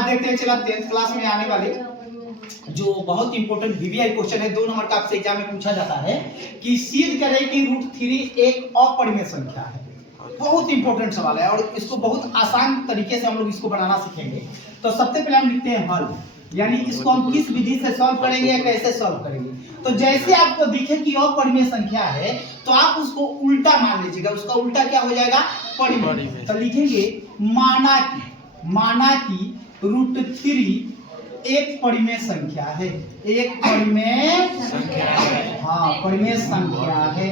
आज देखते हैं चला 10th क्लास में आने वाले जो बहुत इंपॉर्टेंट वीवीआई क्वेश्चन है, 2 नंबर का आपसे एग्जाम में पूछा जाता है कि सिद्ध करें कि √3 एक अपरिमेय संख्या है। बहुत इंपॉर्टेंट सवाल है और इसको बहुत आसान तरीके से हम लोग इसको बनाना सीखेंगे। तो सबसे पहले हम लिखते हैं हल, यानी इसको हम किस विधि से सॉल्व करेंगे या कैसे सॉल्व करेंगे। तो जैसे आपको दिखे कि अपरिमेय संख्या है तो आप उसको उल्टा मान लीजिएगा, उसका उल्टा क्या हो जाएगा, परिमेय। तो लिखेंगे माना कि √3 एक परिमेय संख्या है, एक परिमेय संख्या है। हाँ, परिमेय संख्या है।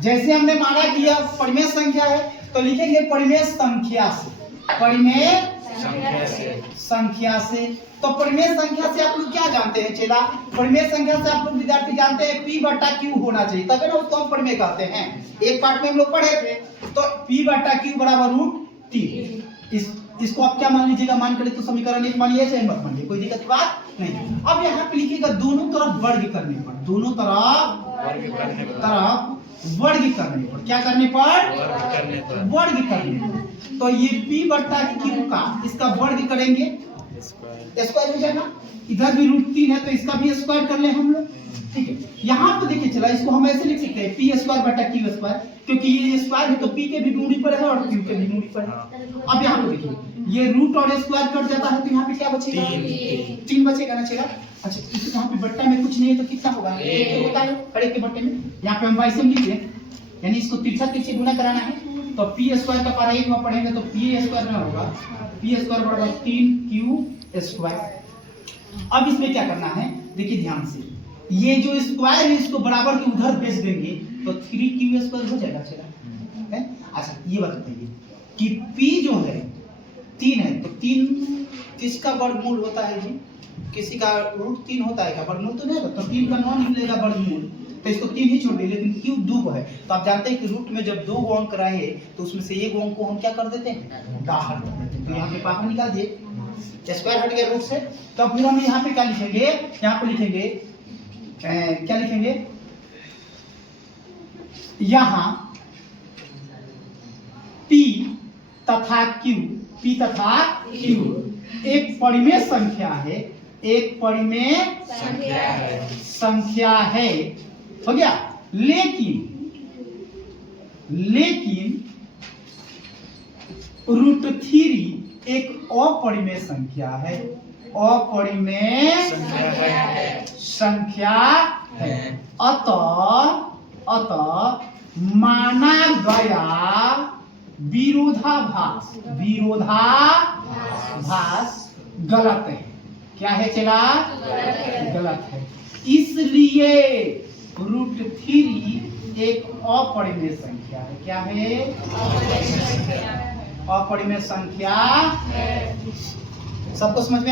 जैसे हमने माना कि यह परिमेय संख्या है तो लिखेंगे परिमेय संख्या से, परिमेय संख्या से। तो परिमेय संख्या से आप लोग क्या जानते हैं चेला, परिमेय संख्या से आप लोग विद्यार्थी जानते हैं P/Q होना चाहिए, तभी ना उसको हम परिमेय कहते हैं। एक पार्ट में हम लोग पढ़े थे, तो P/Q बराबर √3। इसको आप क्या मान लीजिएगा, मान करें तो समीकरण 1 मानिए चाहे मत मानिए, कोई दिक्कत की बात नहीं। अब यहाँ पे लिखिएगा दोनों तरफ वर्ग करने पर, दोनों तरफ वर्ग करने पर, क्या करने पर, वर्ग करने पर। तो ये P/Q का इसका वर्ग करेंगे, स्क्वायर हो जाएगा। इधर भी √3 है तो इसका भी स्क्वायर कर ले हम लोग, ठीक है। यहाँ पे देखिए चला, इसको हम ऐसे लिख सकते हैं P²/Q², क्योंकि ये स्क्वायर है तो P के भी मूल पर है और Q के भी मूल पर है। अब यहाँ पे देखिए ये रूट और स्क्वायर कट जाता है तो यहाँ पे क्या बचेगा, 3 बचेगा ना चेला। अच्छा, इस यहाँ पे बट्टा में कुछ नहीं है तो कितना होगा, 1 होता है हर एक के बट्टे में। यहाँ पे हम वाइसम लिखते हैं, यानी इसको तिरछा गुना कराना है तो P² का पारा 1 में पढ़ेंगे तो P² में होगा P² बराबर 3Q²। अब इसमें क्या करना है, देखिए ध्यान से, ये जो स्क्वायर है इसको बराबर के उधर भेज देंगे तो 3Q² हो जाएगा चला है। अच्छा, ये बताइए कि P जो है 3 है तो 3 किसका वर्गमूल होता है जी, किसी का √3 होता है क्या, वर्गमूल तो नहीं होता, तो 3 का नॉन निकलेगा वर्गमूल, तो इसको 3 ही छोड़ दिए। लेकिन Q 2 है तो आप जानते हैं कि रूट में जब 2 अंक रहे तो उसमें से एक अंक को हम क्या कर देते हैं, बाहर कर देते हैं। तो यहाँ पे बाहर निकाल दिए, स्क्वायर हट गया रूट से। तो फिर हम यहाँ पे क्या लिखेंगे, यहाँ पे लिखेंगे क्या लिखेंगे, यहाँ P तथा Q एक परिमेय संख्या है, एक परिमेय संख्या है, हो गया। लेकिन √3 एक अपरिमेय संख्या है, अपरिमेय संख्या है। अतः माना गया विरोधाभास गलत है। क्या है चला, गलत है। इसलिए √3 एक अपरिमेय संख्या है। क्या है, अपरिमेय संख्या है। सबको समझ में